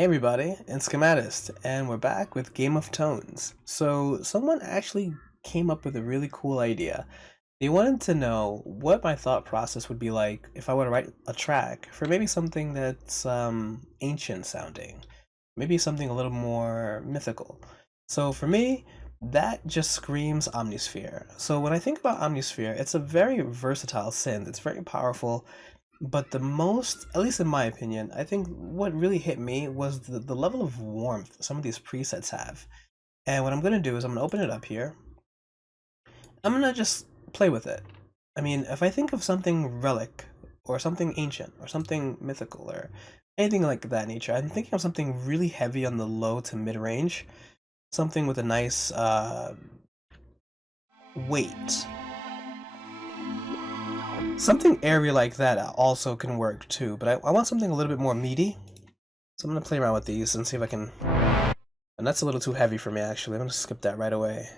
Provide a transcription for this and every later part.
Hey everybody, it's Schematist, and we're back with Game of Tones. So someone actually came up with a really cool idea. They wanted to know what my thought process would be like if I were to write a track for maybe something that's ancient sounding, maybe something a little more mythical. So for me, that just screams Omnisphere. So when I think about Omnisphere, it's a very versatile synth. It's very powerful, but the most, at least in my opinion, I think what really hit me was the level of warmth some of these presets have. And what I'm going to do is I'm going to open it up here. I'm going to just play with it. I mean, if I think of something relic or something ancient or something mythical or anything like that nature, I'm thinking of something really heavy on the low to mid range, something with a nice weight. Something airy like that also can work too, but I want something a little bit more meaty. So I'm going to play around with these and see if I can... And that's a little too heavy for me, actually. I'm going to skip that right away.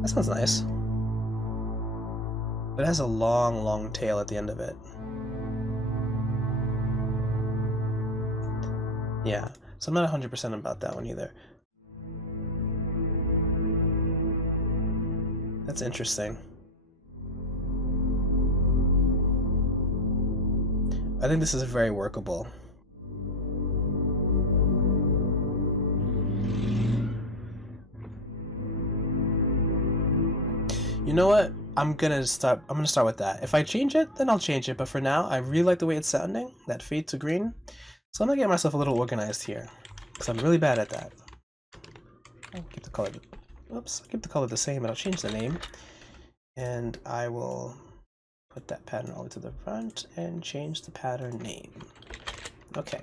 That sounds nice. But it has a long, long tail at the end of it. Yeah, so I'm not 100% about that one either. That's interesting. I think this is very workable. You know what? I'm gonna start with that. If I change it, then I'll change it. But for now, I really like the way it's sounding. That fade to green. So I'm gonna get myself a little organized here, because I'm really bad at that. I'll keep the color. Oops, I'll keep the color the same, but I'll change the name. And I will put that pattern all the way to the front and change the pattern name. Okay.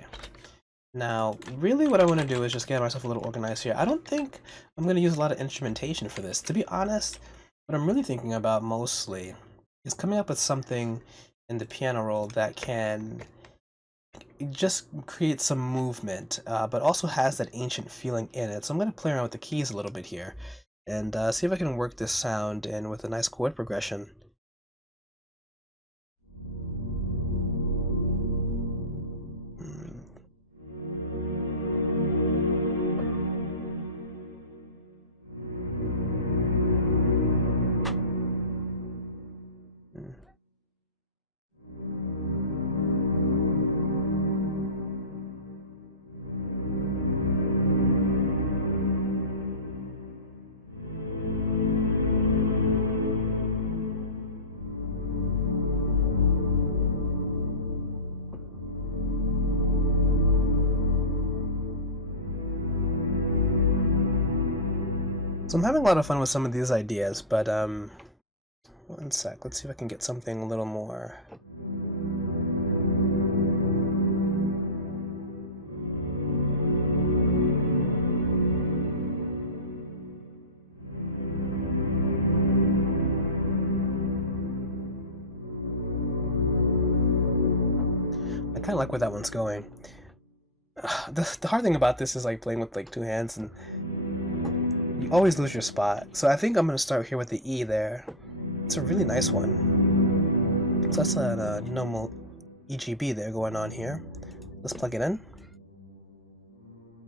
Now, really what I want to do is just get myself a little organized here. I don't think I'm going to use a lot of instrumentation for this. To be honest, what I'm really thinking about mostly is coming up with something in the piano roll that can just create some movement, but also has that ancient feeling in it. So I'm going to play around with the keys a little bit here and see if I can work this sound in with a nice chord progression. So I'm having a lot of fun with some of these ideas, but one sec, let's see if I can get something a little more. I kind of like where that one's going. The hard thing about this is like playing with like two hands and you always lose your spot. So I think I'm going to start here with the E there. It's a really nice one. So that's a normal EGB there going on here. Let's plug it in.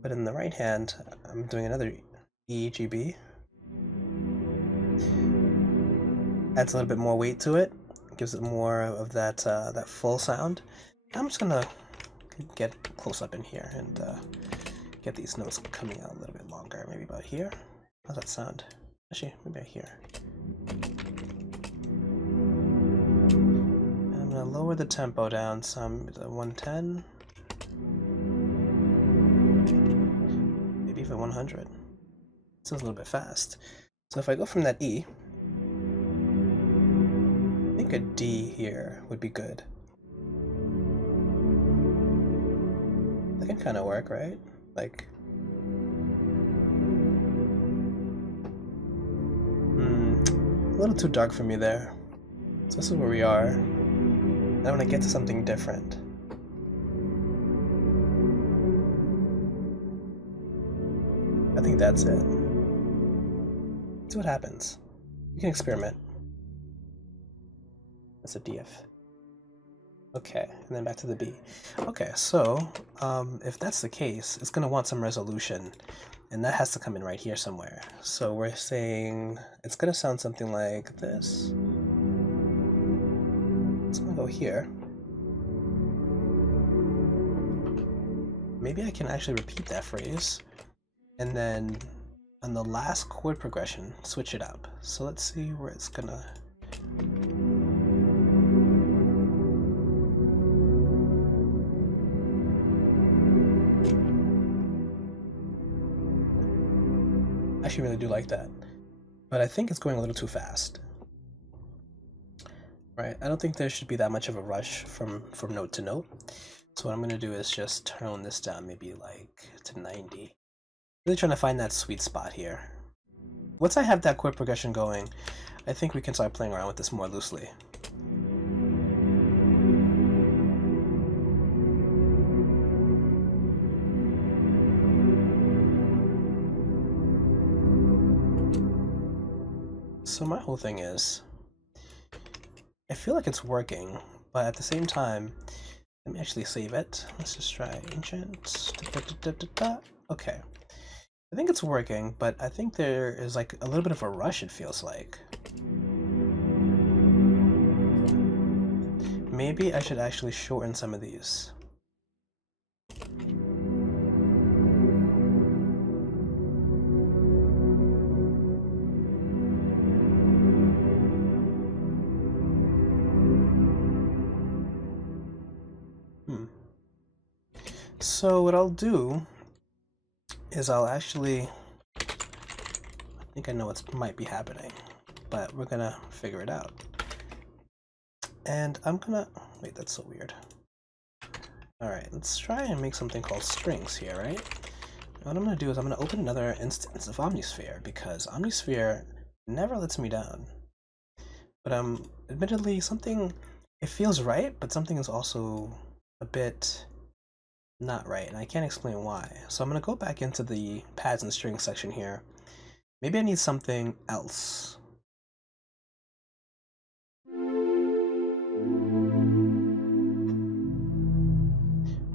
But in the right hand, I'm doing another EGB. Adds a little bit more weight to it. Gives it more of that that full sound. I'm just gonna get close up in here and get these notes coming out a little bit longer. Maybe about here. How's that sound? Actually, maybe right here. I'm gonna lower the tempo down some to 110. Maybe even 100. Sounds a little bit fast. So if I go from that E, I think a D here would be good. That can kind of work, right? Like, a little too dark for me there. So this is where we are. And I want to get to something different. I think that's it. See what happens. You can experiment. That's a DF. Okay, and then back to the B. Okay, so if that's the case, it's gonna want some resolution, and that has to come in right here somewhere. So we're saying it's gonna sound something like this. It's gonna go here. Maybe I can actually repeat that phrase, and then on the last chord progression, switch it up. So let's see where it's gonna... I actually really do like that, but I think it's going a little too fast. Right, I don't think there should be that much of a rush from note to note. So what I'm gonna do is just tone this down maybe like to 90. Really trying to find that sweet spot here. Once I have that chord progression going, I think we can start playing around with this more loosely. So my whole thing is, I feel like it's working, but at the same time, let me actually save it. Let's just try ancient. Okay. I think it's working, but I think there is like a little bit of a rush, it feels like. Maybe I should actually shorten some of these. So what I'll do is I'll actually... I think I know what might be happening, but we're gonna figure it out. And I'm gonna... Wait, that's so weird. Alright, let's try and make something called strings here, right? And what I'm gonna do is I'm gonna open another instance of Omnisphere, because Omnisphere never lets me down. But admittedly, something... It feels right, but something is also a bit not right, and I can't explain why. So I'm gonna go back into the pads and strings section here. Maybe I need something else.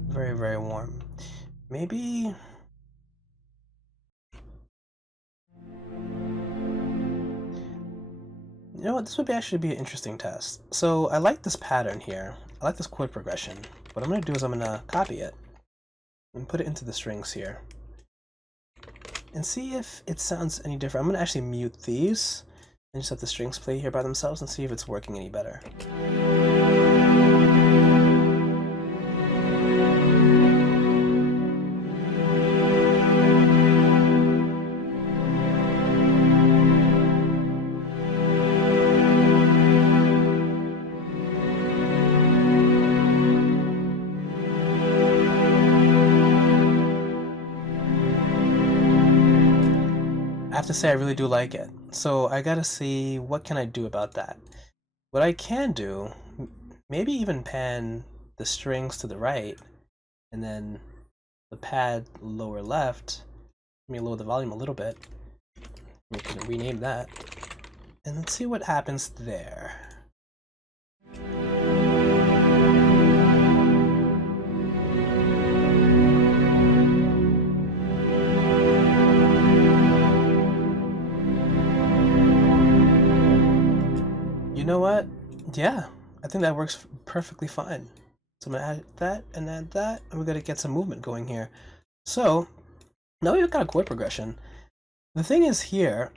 Very, very warm. Maybe... You know what, this would actually be an interesting test. So I like this pattern here. I like this chord progression. What I'm gonna do is I'm gonna copy it and put it into the strings here. And see if it sounds any different. I'm gonna actually mute these and just let the strings play here by themselves and see if it's working any better. I have to say I really do like it. So I gotta see what can I do about that. What I can do, maybe even pan the strings to the right and then the pad lower left. Let me lower the volume a little bit. We can rename that. And let's see what happens there. You know what? Yeah, I think that works perfectly fine. So I'm gonna add that, and we're gonna get some movement going here. So, now we've got a chord progression. The thing is here,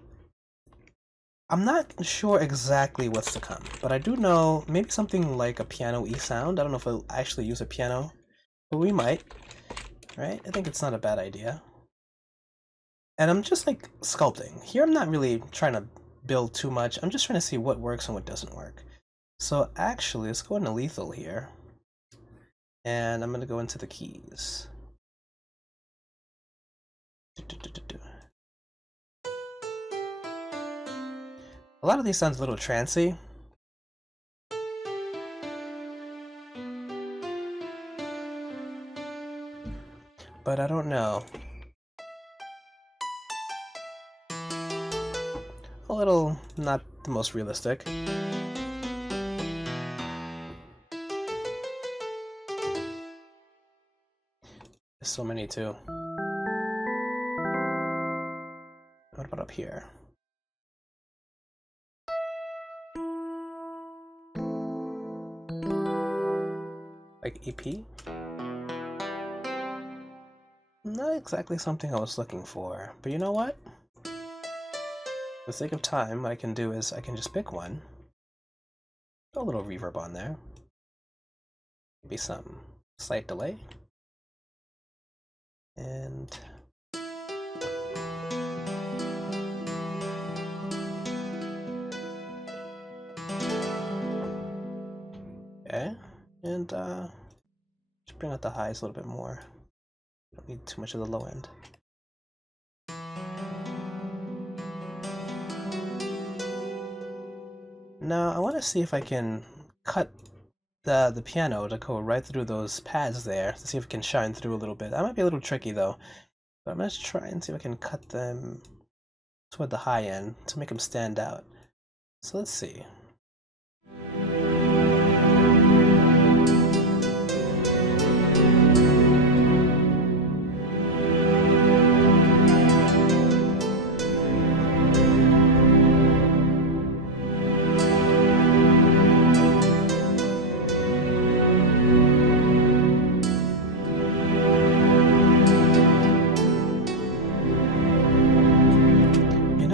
I'm not sure exactly what's to come, but I do know maybe something like a piano-y sound. I don't know if we'll actually use a piano, but we might, right? I think it's not a bad idea. And I'm just like sculpting. Here I'm not really trying to build too much. I'm just trying to see what works and what doesn't work. So actually, let's go into lethal here. And I'm going to go into the keys. A lot of these sounds a little trancy. But I don't know. A little not the most realistic. so many too. What about up here? Like EP? Not exactly something I was looking for, but you know what? For the sake of time, what I can do is I can just pick one. Put a little reverb on there. Maybe some slight delay. And okay, and just bring out the highs a little bit more. Don't need too much of the low end. Now I want to see if I can cut the piano to go right through those pads there to see if it can shine through a little bit. That might be a little tricky though, but I'm gonna try and see if I can cut them toward the high end to make them stand out. So let's see.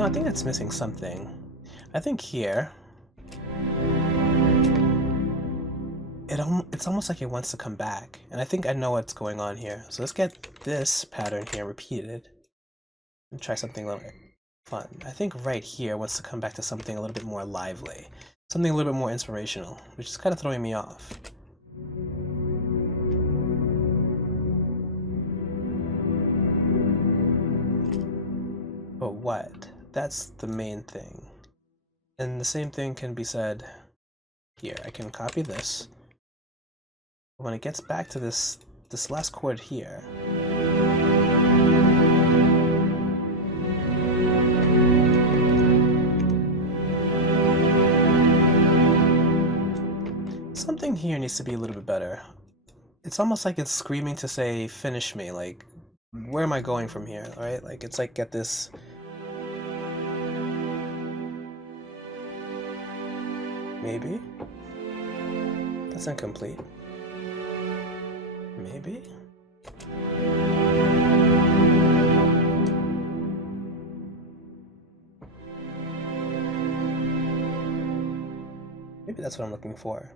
I think it's missing something. I think here, it's almost like it wants to come back, and I think I know what's going on here. So let's get this pattern here repeated and try something a little fun. I think right here wants to come back to something a little bit more lively, something a little bit more inspirational, which is kind of throwing me off. But what? That's the main thing. And the same thing can be said here. I can copy this. When it gets back to this last chord here, something here needs to be a little bit better. It's almost like it's screaming to say, finish me, like, where am I going from here, right? Like, it's like, get this... Maybe? That's incomplete. Maybe? Maybe that's what I'm looking for.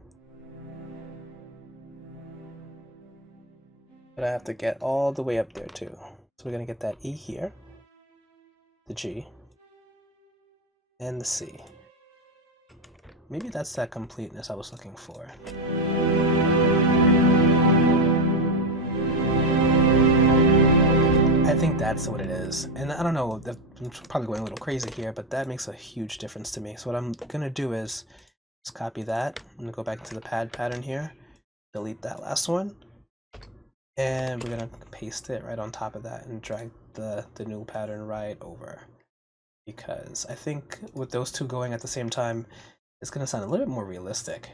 But I have to get all the way up there too. So we're gonna get that E here, the G, and the C. Maybe that's that completeness I was looking for. I think that's what it is. And I don't know, I'm probably going a little crazy here, but that makes a huge difference to me. So what I'm gonna do is just copy that. I'm gonna go back to the pad pattern here, delete that last one, and we're gonna paste it right on top of that and drag the new pattern right over. Because I think with those two going at the same time, it's going to sound a little bit more realistic. I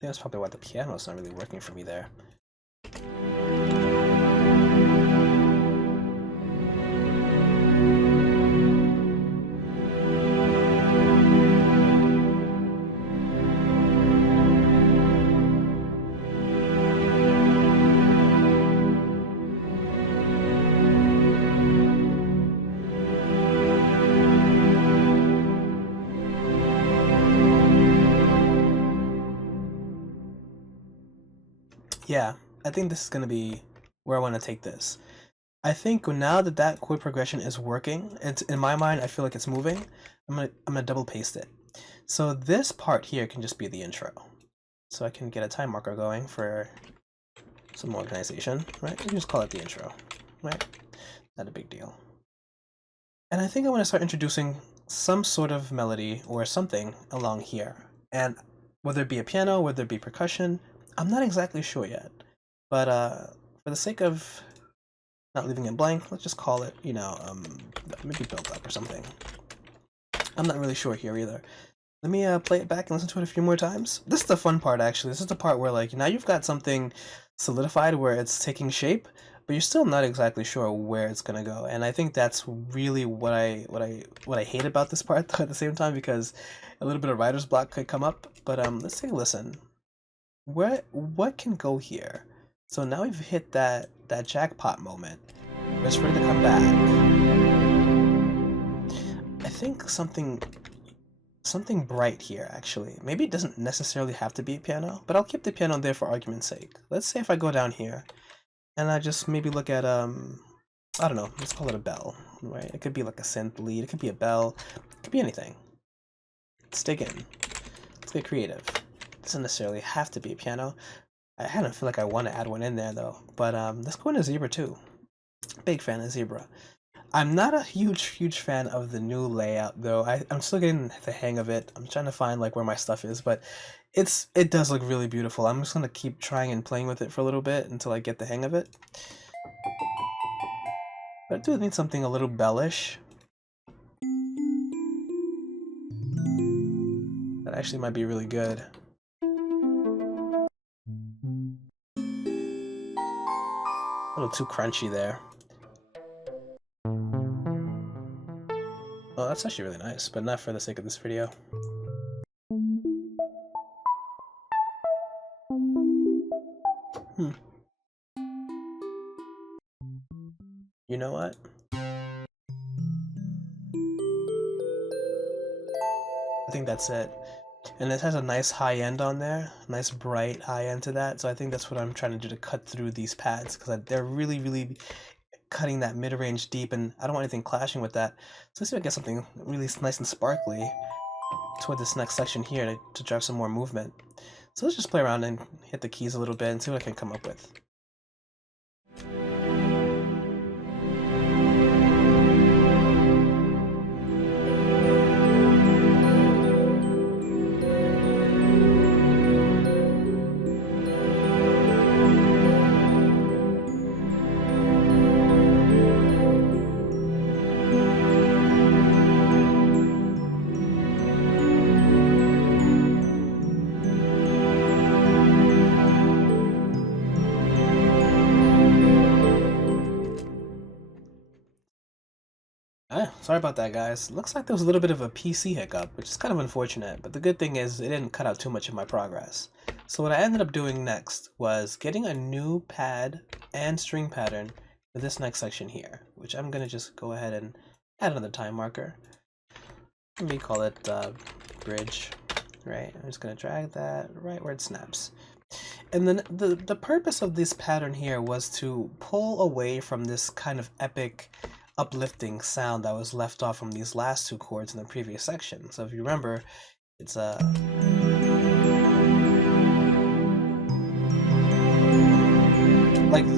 think that's probably why the piano's not really working for me there. Yeah, I think this is going to be where I want to take this. I think now that that chord progression is working, it's in my mind, I feel like it's moving. I'm gonna double paste it. So this part here can just be the intro. So I can get a time marker going for some organization, right? You can just call it the intro, right? Not a big deal. And I think I want to start introducing some sort of melody or something along here. And whether it be a piano, whether it be percussion, I'm not exactly sure yet, but for the sake of not leaving it blank, let's just call it, you know, maybe build up or something. I'm not really sure here either. Let me play it back and listen to it a few more times. This is the fun part, actually. This is the part where, like, now you've got something solidified where it's taking shape, but you're still not exactly sure where it's gonna go. And I think that's really what I hate about this part though, at the same time, because a little bit of writer's block could come up. But let's take a listen. What can go here? So now we've hit that jackpot moment. It's ready to come back. I think something bright here, actually. Maybe it doesn't necessarily have to be a piano, but I'll keep the piano there for argument's sake. Let's say if I go down here, and I just maybe look at, I don't know, let's call it a bell, right? It could be like a synth lead, it could be a bell, it could be anything. Let's dig in. Let's get creative. It doesn't necessarily have to be a piano. I kind of feel like I want to add one in there, though. But let's go into Zebra, too. Big fan of Zebra. I'm not a huge fan of the new layout though. I'm still getting the hang of it. I'm trying to find like where my stuff is, but it does look really beautiful. I'm just gonna keep trying and playing with it for a little bit until I get the hang of it. But I do need something a little bellish. That actually might be really good. A little too crunchy there. Oh, that's actually really nice, but not for the sake of this video. You know what? I think that's it. And it has a nice high end on there, nice bright high end to that. So I think that's what I'm trying to do to cut through these pads, because they're really cutting that mid-range deep, and I don't want anything clashing with that. So let's see if I get something really nice and sparkly toward this next section here to drive some more movement. So let's just play around and hit the keys a little bit and see what I can come up with. Sorry about that, guys. Looks like there was a little bit of a PC hiccup, which is kind of unfortunate, but the good thing is it didn't cut out too much of my progress. So what I ended up doing next was getting a new pad and string pattern for this next section here, which I'm going to just go ahead and add another time marker. Let me call it bridge, right? I'm just going to drag that right where it snaps. And then the purpose of this pattern here was to pull away from this kind of epic uplifting sound that was left off from these last two chords in the previous section. So if you remember, it's like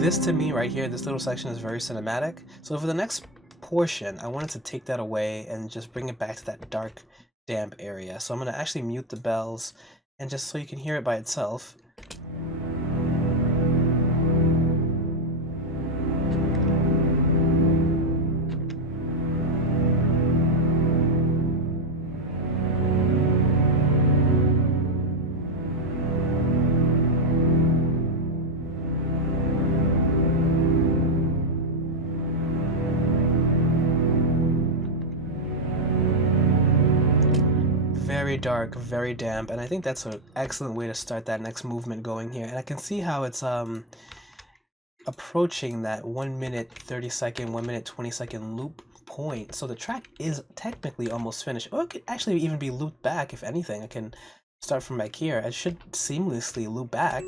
this to me right here, this little section is very cinematic. So for the next portion, I wanted to take that away and just bring it back to that dark, damp area. So I'm going to actually mute the bells, and just so you can hear it by itself. Very dark, very damp, and I think that's an excellent way to start that next movement going here. And I can see how it's approaching that 1 minute 30-second, 1 minute 20-second loop point. So the track is technically almost finished. Or it could actually even be looped back. If anything, I can start from back here. It should seamlessly loop back.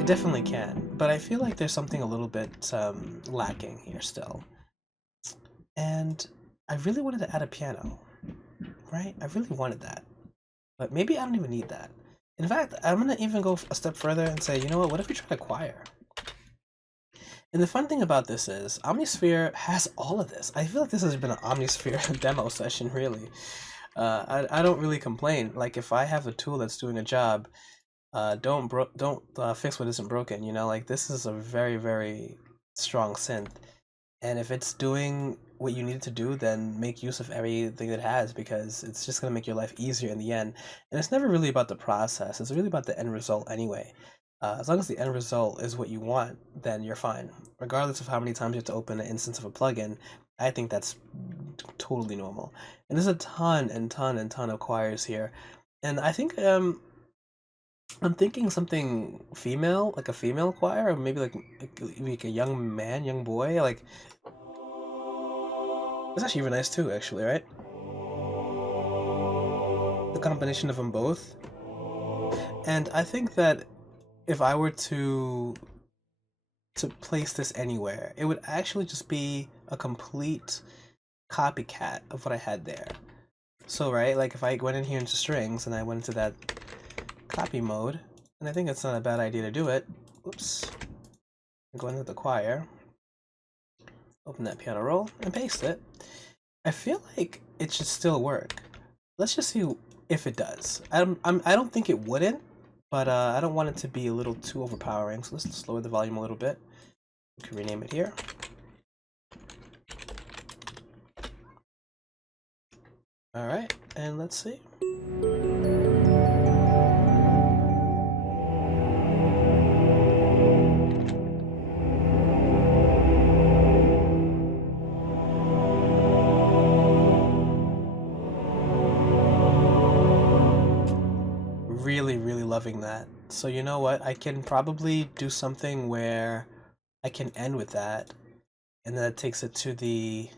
It definitely can, but I feel like there's something a little bit lacking here still. And I really wanted to add a piano, right? I really wanted that. But maybe I don't even need that. In fact, I'm going to even go a step further and say, you know what if we try a choir? And the fun thing about this is, Omnisphere has all of this. I feel like this has been an Omnisphere demo session, really. I don't really complain. Like, if I have a tool that's doing a job, don't fix what isn't broken, you know? Like, this is a very strong synth. And if it's doing what you need it to do, then make use of everything it has, because it's just going to make your life easier in the end. And it's never really about the process, it's really about the end result anyway. As long as the end result is what you want, then you're fine. Regardless of how many times you have to open an instance of a plugin, I think that's totally normal. And there's a ton and ton and ton of choirs here. And I think I'm thinking something female, like a female choir, or maybe like a young man, young boy. Like it's actually really nice too, actually, right? The combination of them both. And I think that if I were to place this anywhere, it would actually just be a complete copycat of what I had there. So, right, like if I went in here into strings and I went into that copy mode, and I think it's not a bad idea to do it. Oops. Go into the choir, open that piano roll, and paste it. I feel like it should still work. Let's just see if it does. I don't think it wouldn't, but I don't want it to be a little too overpowering, so let's just lower the volume a little bit. We can rename it here. Alright, and let's see. Really loving that. So you know what? I can probably do something where I can end with that, and then it takes it to the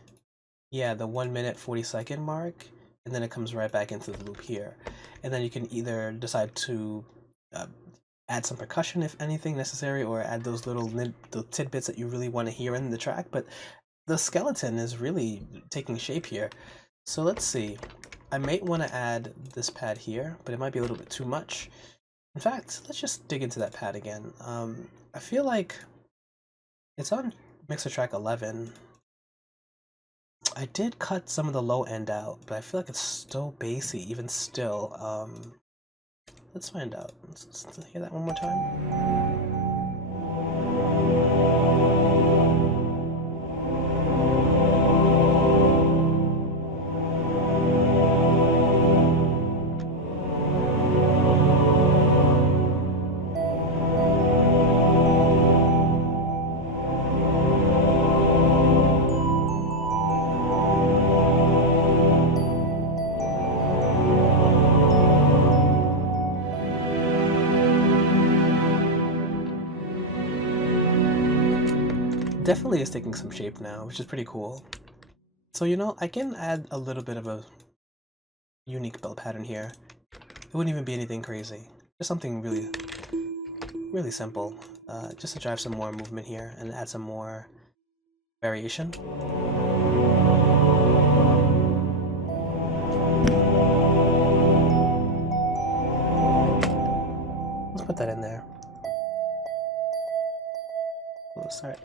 1 minute 40-second mark, and then it comes right back into the loop here. And then you can either decide to add some percussion if anything necessary, or add those little the tidbits that you really want to hear in the track. But the skeleton is really taking shape here. So let's see. I might want to add this pad here, but it might be a little bit too much. In fact, let's just dig into that pad again. I feel like it's on mixer track 11. I did cut some of the low end out, but I feel like it's still bassy, even still. Let's find out. Let's hear that one more time. Definitely is taking some shape now, which is pretty cool. So you know, I can add a little bit of a unique bell pattern here. It wouldn't even be anything crazy. Just something really simple. Just to drive some more movement here and add some more variation. Let's put that in there. Let's start.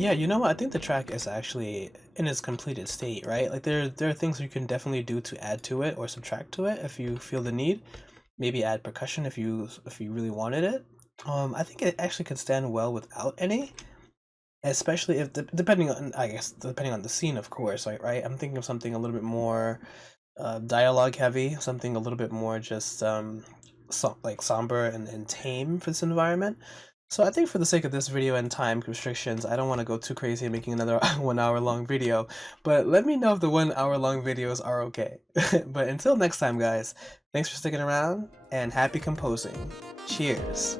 Yeah, you know what? I think the track is actually in its completed state, right? Like there are things you can definitely do to add to it or subtract to it if you feel the need. Maybe add percussion if you really wanted it. I think it actually could stand well without any, especially if depending on, I guess, depending on the scene, of course, right? I'm thinking of something a little bit more dialogue heavy, something a little bit more just like somber and tame for this environment. So I think for the sake of this video and time restrictions, I don't want to go too crazy in making another 1 hour long video, but let me know if the 1 hour long videos are okay. But until next time, guys, thanks for sticking around and happy composing. Cheers.